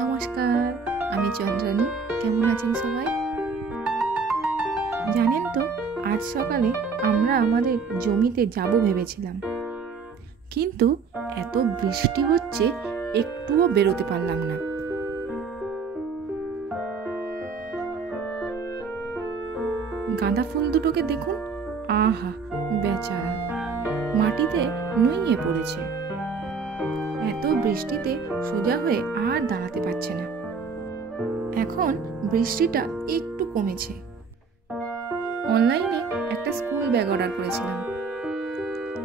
নমস্কার, আমি চন্দ্রানী। কেমন আছেন সবাই? জানেন তো, আজ সকালে আমরা আমাদের জমিতে যাব ভেবেছিলাম, কিন্তু এত বৃষ্টি হচ্ছে একটুও বেরোতে পারলাম না। গাঁদা ফুল দুটোকে দেখুন, আহা বেচারা, মাটিতে নুইয়ে পড়েছে। এত বৃষ্টিতে সোজা হয়ে আর দাঁড়াতে পারছে না। এখন বৃষ্টিটা একটু কমেছে। অনলাইনে একটা স্কুল ব্যাগ অর্ডার করেছিলাম,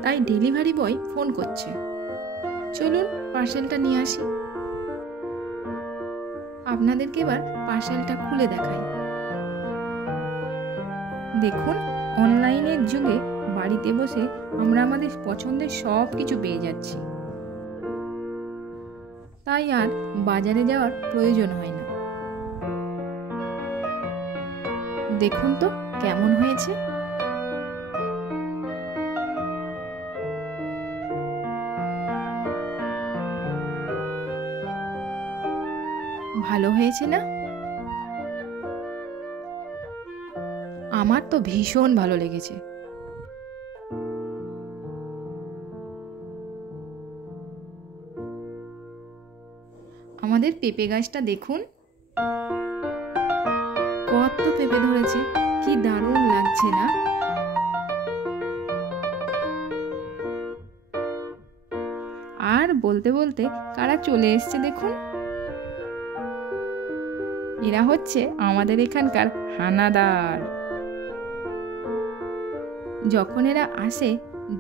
তাই ডেলিভারি বয় ফোন করছে। চলুন পার্সেলটা নিয়ে আসি। আপনাদেরকে এবার পার্সেলটা খুলে দেখাই। দেখুন, অনলাইনের যুগে বাড়িতে বসে আমরা আমাদের পছন্দের সব কিছু পেয়ে যাচ্ছি, তাই আর বাজারে যাওয়ার প্রয়োজন হয় না। দেখুন তো কেমন হয়েছে। ভালো হয়েছে না? আমার তো ভীষণ ভালো লেগেছে। আমাদের পেঁপে গাছটা দেখুন, কত পেঁপে ধরেছে, কি দারুণ লাগছে না? আর বলতে বলতে কারা চলে এসছে দেখুন। এরা হচ্ছে আমাদের এখানকার হানাদার। যখন এরা আসে,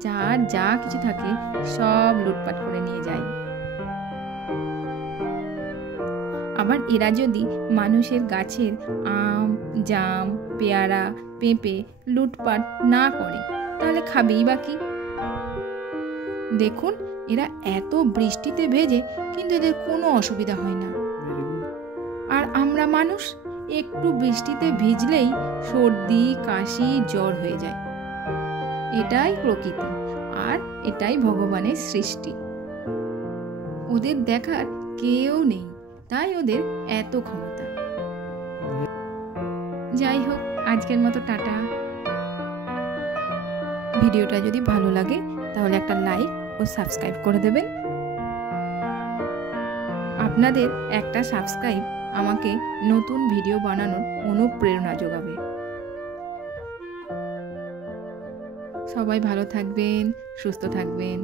যার যা কিছু থাকে সব লুটপাট করে নিয়ে যায়। আবার এরা যদি মানুষের গাছের আম, জাম, পেয়ারা, পেঁপে লুটপাট না করে, তাহলে খাবেই বা কি? দেখুন, এরা এত বৃষ্টিতে ভেজে, কিন্তু এদের কোনো অসুবিধা হয় না। আর আমরা মানুষ একটু বৃষ্টিতে ভিজলেই সর্দি, কাশি, জ্বর হয়ে যায়। এটাই প্রকৃতি, আর এটাই ভগবানের সৃষ্টি। ওদের দেখার কেউ নেই, তাই ওদের এত ক্ষমতা। যাই হোক, আজকের মতো টাটা। ভিডিওটা যদি ভালো লাগে তাহলে একটা লাইক ও সাবস্ক্রাইব করে দেবেন। আপনাদের একটা সাবস্ক্রাইব আমাকে নতুন ভিডিও বানানোর অনুপ্রেরণা যোগাবে। সবাই ভালো থাকবেন, সুস্থ থাকবেন।